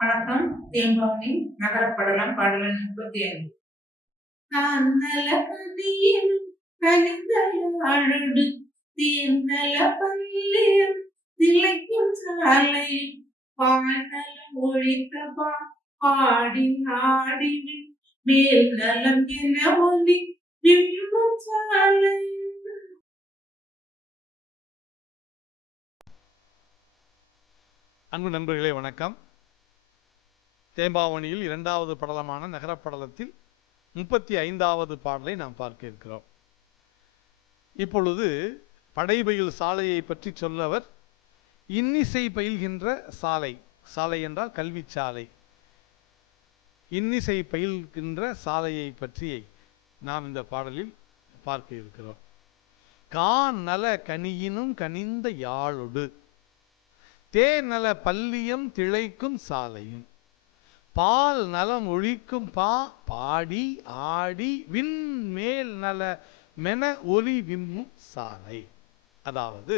வணக்கம் தேம்பாவணி நகரப்படலாம் பாடலன் முப்பத்தி ஐந்து காந்தல கனியின் கனிந்த யாழோடு தீர்ந்தல பள்ளியம் திளைக்கும் சாலை பாடல ஒழித்தபா பாடி ஆடி மேல் நலம் என ஒலி விம்மும் சாலை அன்பு நண்பர்களே வணக்கம். தேம்பாவணியில் இரண்டாவது படலமான நகரப்படலத்தில் முப்பத்தி ஐந்தாவது பாடலை நாம் பார்க்க இருக்கிறோம். இப்பொழுது படைபயில் சாலையை பற்றி சொல்லவர் இன்னிசை பயில்கின்ற சாலை. சாலை என்றால் கல்வி சாலை இன்னிசை பயில்கின்ற சாலையை பற்றி நாம் இந்த பாடலில் பார்க்க இருக்கிறோம். கான் நல கனியினும் கனிந்த யாழொடு தே நல பல்லியம் திளைக்கும் சாலையும். பால் நலம் ஒழிக்கும் பா பாடி ஆடி விண்மேல் நல மென ஒலி விம்மும் சாலை. அதாவது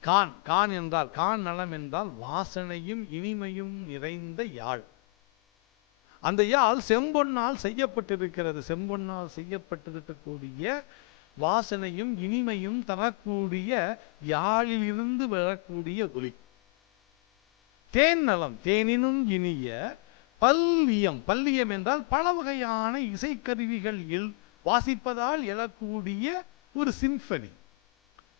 கான் கான் என்றால் கான் நலம் என்றால் வாசனையும் இனிமையும் நிறைந்த யாழ். அந்த யாழ் செம்பொன்னால் செய்யப்பட்டிருக்கிறது. செம்பொன்னால் செய்யப்பட்டிருக்கக்கூடிய வாசனையும் இனிமையும் தரக்கூடிய யாழிலிருந்து வரக்கூடிய ஒலி. தேன் நலம் தேனினும் இனிய பல்லியம். பல்லியம் என்றால் பல வகையான இசைக்கருவிகள் இல் வாசிப்பதால் எழக்கூடிய ஒரு சிம்பனி.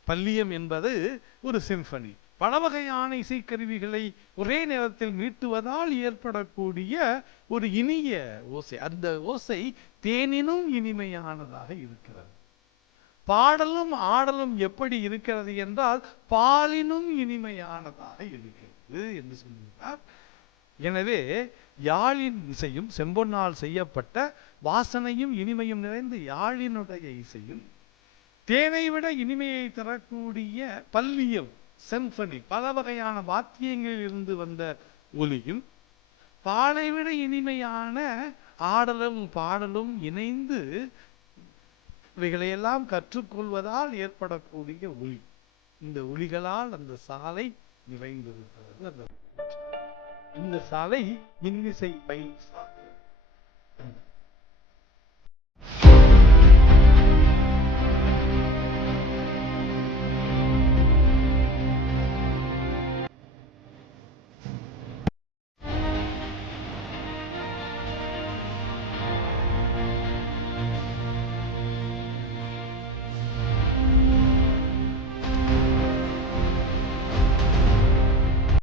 பல்லியம் என்பது ஒரு சிம்பனி. பல வகையான இசைக்கருவிகளை ஒரே நேரத்தில் மீட்டுவதால் ஏற்படக்கூடிய ஒரு இனிய ஓசை. அந்த ஓசை தேனினும் இனிமையானதாக இருக்கிறது. பாடலும் ஆடலும் எப்படி இருக்கிறது என்றால் பாலினும் இனிமையானதாக இருக்கிறது. என்று சொன்னார் எனவே யாழின் இசையும் செம்பொன்னால் செய்யப்பட்ட வாசனையும் இனிமையும் நிறைந்த யாழினுடைய இசையும் தேனை விட இனிமையை தரக்கூடிய பல்லியம் செம்பனி பல வகையான வாத்தியங்களில் இருந்து வந்த ஒலியும் பாலை விட இனிமையான ஆடலும் பாடலும் இணைந்து இவைகளையெல்லாம் கற்றுக்கொள்வதால் ஏற்படக்கூடிய ஒளி இந்த ஒளிகளால் அந்த சாலை நிறைந்திருக்கிறது இந்த சாலை இன்னிசை பயிற்சி